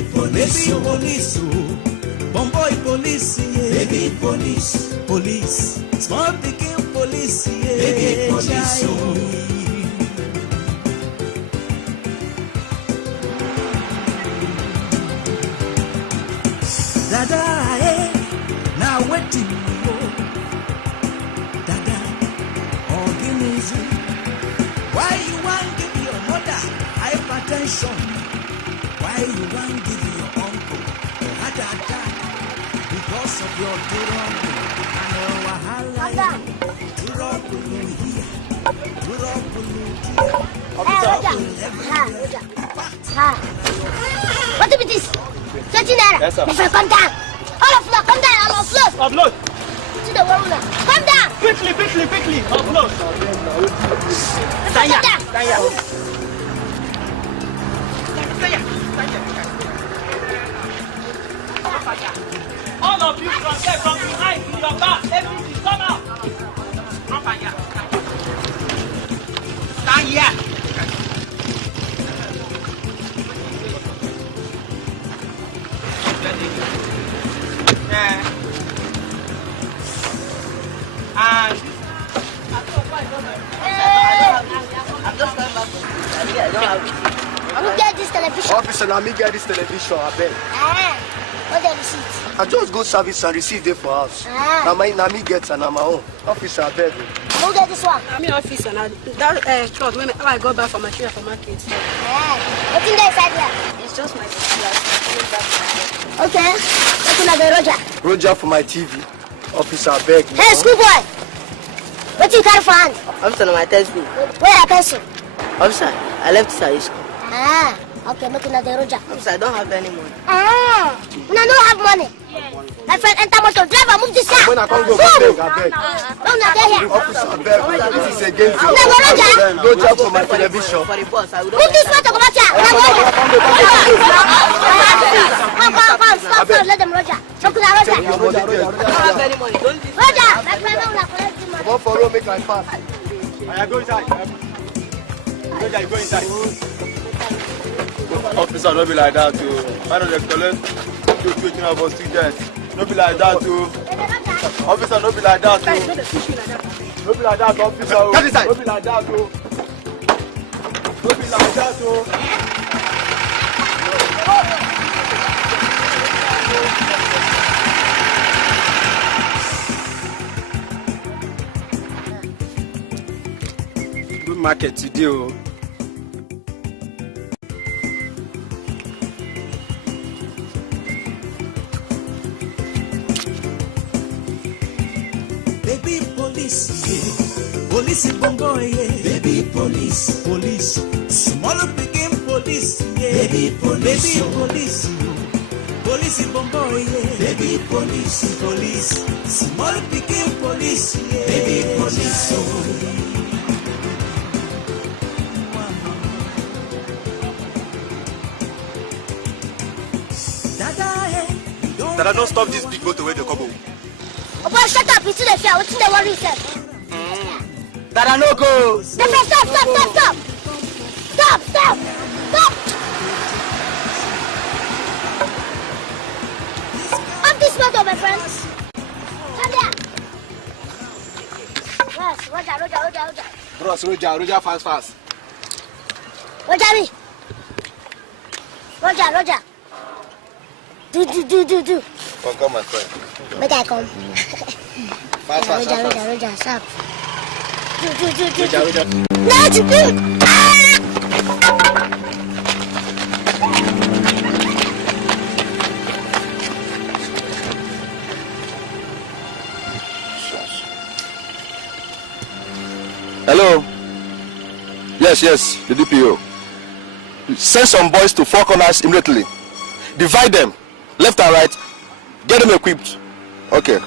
Baby police, baby police, bomboy police, yeah. Baby police, police, small picking police, yeah. Baby police, Dada, eh, now waiting, Dada, organism. Why you want give your mother hypertension? Why you want give your uncle a heart attack? Because of your durable and your wahala. Durable here, durable here. What is this? 20 naira. Yes, sir. Come down. All of you, come down. I'll upload. Upload. To the world. Come down. Quickly. Upload. Stand here. All of you from there, from behind, to your back, everything, come out. Stand here. And I'm just coming back. Let me get this television. Officer, let me get this television, I beg. What the receipt? I just go service and receive it for house. Now me get and I'm my own. Officer, I beg. Who get this one? I'm in office and that cloth when I go back from my children from market. What's in there inside here? It's just my Okay. What's in there, Roger? Roger for my TV. Officer, I beg. Hey, schoolboy. What you carry for hand? Officer, my textbook. Where your pencil? Officer, I left it at school. Okay, look at the Roger. Officer, I don't have any money. No, I don't have money. My friend, enter motor. Driver, move this car. When I come go Move. beg, I beg. No, not here. Officer, I beg. This is against you. No, Roger. Roger for my television. For the boss, I will Move this motor, come out here. Come, stop, let them Roger. Look at Roger. I don't have any money. Don't leave. Roger, my friend, will collect the money. Come follow me, I pass. I go inside. Roger, go inside. Officer, don't be like that, too. I know they collect 2 of us students. Don't be like that, too. Officer, don't be like that, too. Don't be like that, officer. Get inside. Don't be like that, too. Don't be like that, too. Good market today, oh. Baby police, yeah. Police bomboy, yeah. Baby police, police. Small picking police, yeah. Baby police, baby police, yeah. Police bomboy, yeah. Baby police, police. Small picking police, yeah. Baby police, Dada, don't stop this big boat away the couple. Oh, boy, shut up. You see the fear. What's in the world you said? Dada, no go. Stop. Off this motor, my friends. Come here. Yes, Roger. Bros, Roger, fast. Roger me. Roger. Do. Come, my friend. Make I come. Fast. Roger, stop. Do. Roger. Not do. Hello. Yes, the DPO. Send some boys to 4 corners immediately. Divide them, left and right. Get them equipped. Okay.